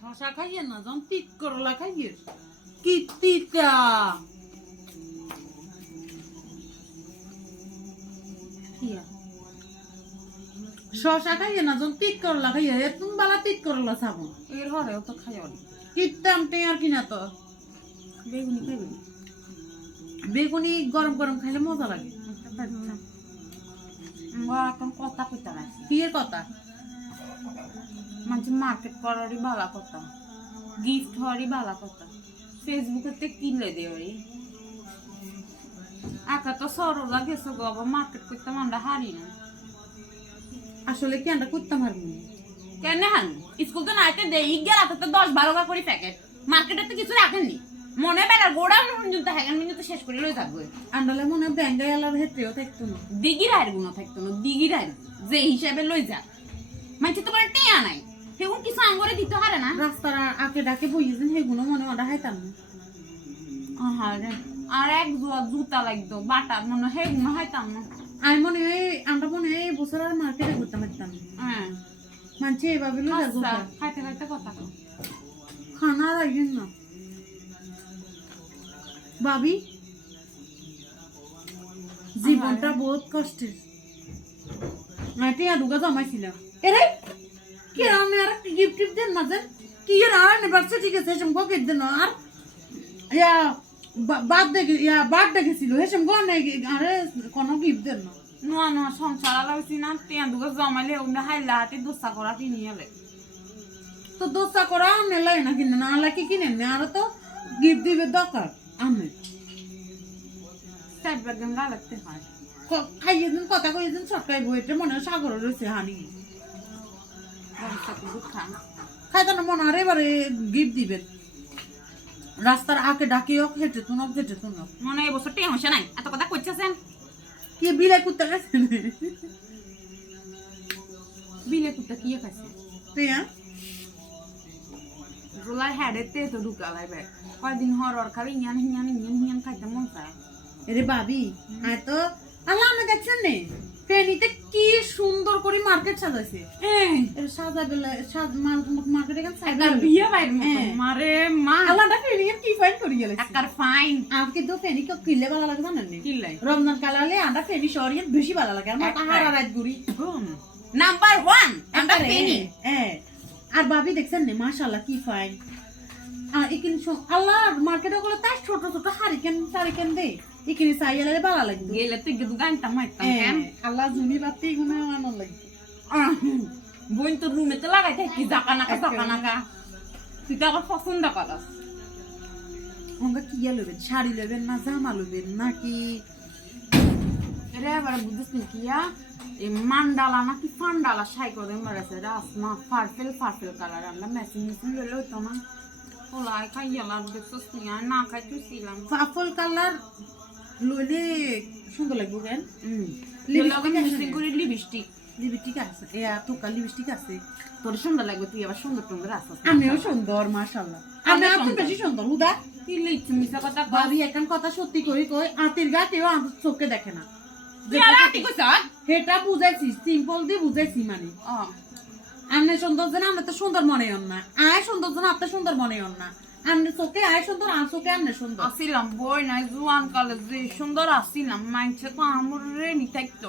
শশা খাইয়ে না যখন তিত করলা খাইয়ে কি তিতা? শশা খাইয়ে না যখন তিত করলা খাইয়ে তুমি বালা তিত করলা খাব এর হরেও তো খাই অনেক কিতাম তে আর কিনা তো। বেগুনি খাইবে বেগুনি গরম গরম খাইলে মজা লাগে। আমরা এখন কথা কইতে কি কথা? মানে মার্কেট করারই ভালো কথা গিফট হওয়ারই ভালো কথা ফেসবুকেতে কিনলে দেওয়ারি একা তো সরলা গেছে গো আবার মার্কেট করতে আমরা হারি না। আসলে কি আমরা করতাম পারব না। কেন হান স্কুল তো নাইতে দেই রাতে তো দশ বারো বার করে প্যাকেট মার্কেটে তো কিছু রাখেননি মনে বেড়ার গোড়া পর্যন্ত হ্যাগান পর্যন্ত শেষ করে লই থাকবে আন্ডালে মনে ব্যাঙ্গাই আলার হেত্রেও থাকতো না। দিগির আয়ের গুণ থাকতো না দিগির আয়ের যে হিসাবে লই যা। মানে তো করে টেয়া নাই। সেগুন কিছু আঙ্গরে দিতে পারে না। রাস্তার আকে ডাকে বইয়েছেন সেগুলো মনে হয় হাইতাম না আহারে, আর এক জোয়া জুতা লাগতো বাটার মনে হেগুন হয়তাম না আমি মনে হয় আমরা মনে হয় এই বছর আর মার্কেটে ঘুরতে পারতাম। হ্যাঁ। মানছে এভাবে আচ্ছা খাইতে খাইতে কথা খানা রাখবেন না। ভাবি? জীবনটা বহুত কষ্টের। আমি টিয়া দুগা জমাইছিলাম এরে? কি আমি আর গিফট টিফট দেন না দেন কি এর আর অ্যানিভার্সারি আছে হেসম গো দেন আর ইয়া বাদ দেখে ইয়া বাদ দেখেছিল হেসম গো নাই আরে কোনো গিফট দেন না। নোয়া নোয়া সংসার আলাইছি না টিয়া দুগা জমাইলে ওগুলো হাইলা হাতে দোসা করা কিনি এলে তো দোসা করা আনে লাই না কিনে না আলা কি কিনে না আর তো গিফট দিবে দরকার আমি সাইড ব্যাগ গা লাগতে হয়। খাইয়ে দিন কথা কইয়ে দিন সরকারি বইতে মনে হয় সাগর রয়েছে হানি। খান খাইতে না। মনে হয় এবারে গিফট দিবেন রাস্তার আকে ডাকি হোক হেঁটে তুন হোক হেঁটে তুন হোক মনে এবছর টিয়া হসে নাই। এত কথা কইতেছেন? কি বিলাই কুত্তা গেছে বিলে কুত্তা কি খাইছে? টিয়া? রোলার তে তো ঢুকা লাইবে। কয়দিন হরর খালি ইয়ান হিয়ান ইয়ান হিয়ান খাইতে মন চায়। এরে ভাবি আয় তো। আল্লাহ আমি দেখছেন নে? ফেনীতে কি সুন্দর করে মার্কেট সাজাইছে। মার্কেট এখানে সাজা বিয়ে বাইর হ্যাঁ। মারে মা। আল্লাহটা ফেনী কি ফাইন করে গেলে একার ফাইন আর ফেনী কেউ কিনলে ভালো লাগে জানেন নি? কিল্লাই রমজান কালালে ফেনী শহরে বেশি ভালো লাগে। আমার। হারা রাত নাম্বার ওয়ান পেনি হ্যাঁ। আর ভাবি দেখছেন নে মাশাআল্লাহ কি ফাইন আর এখানে আল্লাহ মার্কেটে গুলো তাই ছোট ছোট হারিকেন টারিকেন দে এখানে চাইলে ভালো লাগবে। গেলে তুই গেদু গানতাম মাইতাম হ্যাঁ, কেন? আল্লাহ জুনি বাতি গুনে আনন্দ লাগবে। বোন তো রুমে তো লাগাই থাকি জাকা নাকা জাকা নাকা। তুই তো আবার পছন্দ করাস। আমরা কি লবেন শাড়ি লবেন না জামা লবেন নাকি? রে এবার বুঝিস নি কিয়া এই মান্ডালা নাকি ফান্ডালা সাই করে মেরেছে রাসমা ফারফেল ফারফেল কালার। আমরা মেশিন মেশিন লইলে হইতো না। ওলাই খাইয়া লাগ দেখছিস নি? আর না খাই তুইছিলাম পাপল কালার লইলে সুন্দর লাগবে কেন? হুম লিপস্টিক না? লিপস্টিক। লিপস্টিক আছে। এ তোকা লিপস্টিক আছে? তোর সুন্দর লাগবে তুই আবার সুন্দর সুন্দর আসছিস আমিও সুন্দর মাশাআল্লাহ। আমি আমিও বেশি সুন্দর হুদা। কি লিখছি মিশা কথা ভাবি এখন কথা সত্যি কই কই আতির গা আমার চোখে দেখে না। সেটা বুঝাইছি সিম্পল দিয়ে বুঝাইছি মানে। আপনি সুন্দর যেন আপনি তো সুন্দর মনে হন না। আয় সুন্দর যেন আপনি সুন্দর মনে হন না। আপনি চোখে আয় সুন্দর আর চোখে আপনি সুন্দর। আসিলাম বই নাই জুয়ান কালে যে সুন্দর আসিলাম মাইছে তো আমার থাকতো।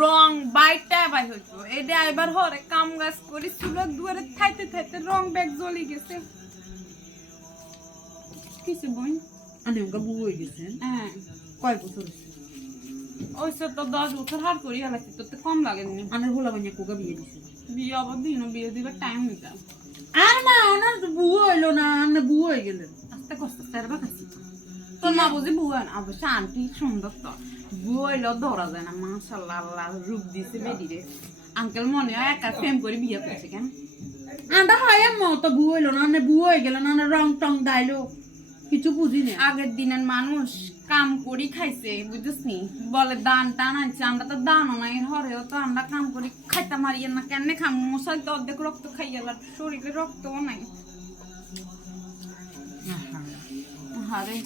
রং বাইটা বাই হইতো। এটা এবার হরে কাম গাছ করি দুয়ারে থাইতে থাইতে রং ব্যাগ জ্বলি গেছে। কিসে বই? আমি ওকে বউ হয়ে গেছেন হ্যাঁ। কয় বছর ওই সব তো দশ বছর হার করি তোর তো কম লাগে হোলা বানিয়ে কোকা বিয়ে দিছে? বিয়ে বিয়ে দিবার টাইম নিতাম আর মা ওনার বুয়ো হইল না বুয়ো হয়ে গেলেন আস্তে কষ্ট তেরবা খাচ্ছি তোর মা বুঝি বুয়া না? অবশ্য আন্টি সুন্দর তো। বুয়াইলেও ধরা যায় না মাশাল্লাহ আল্লাহ রূপ দিছে বেডিরে আঙ্কেল মনে হয় একা প্রেম করে বিয়ে করছে কেন? আন্ডা হয় এমন তো বুয়ো হইল না বুয়ো হয়ে না রং টং দাইলো। কিছু বুঝি না। আগের দিনের মানুষ কাম করি খাইছে বুঝছিস নি? বলে দান টান আনছে আমরা তো দানও নাই হরেও তো আমরা কাম করি খাইতে মারিয়ে না কেন খাম? মশাই তো অর্ধেক রক্ত খাইয়ালার শরীরে রক্তও নাই। হারে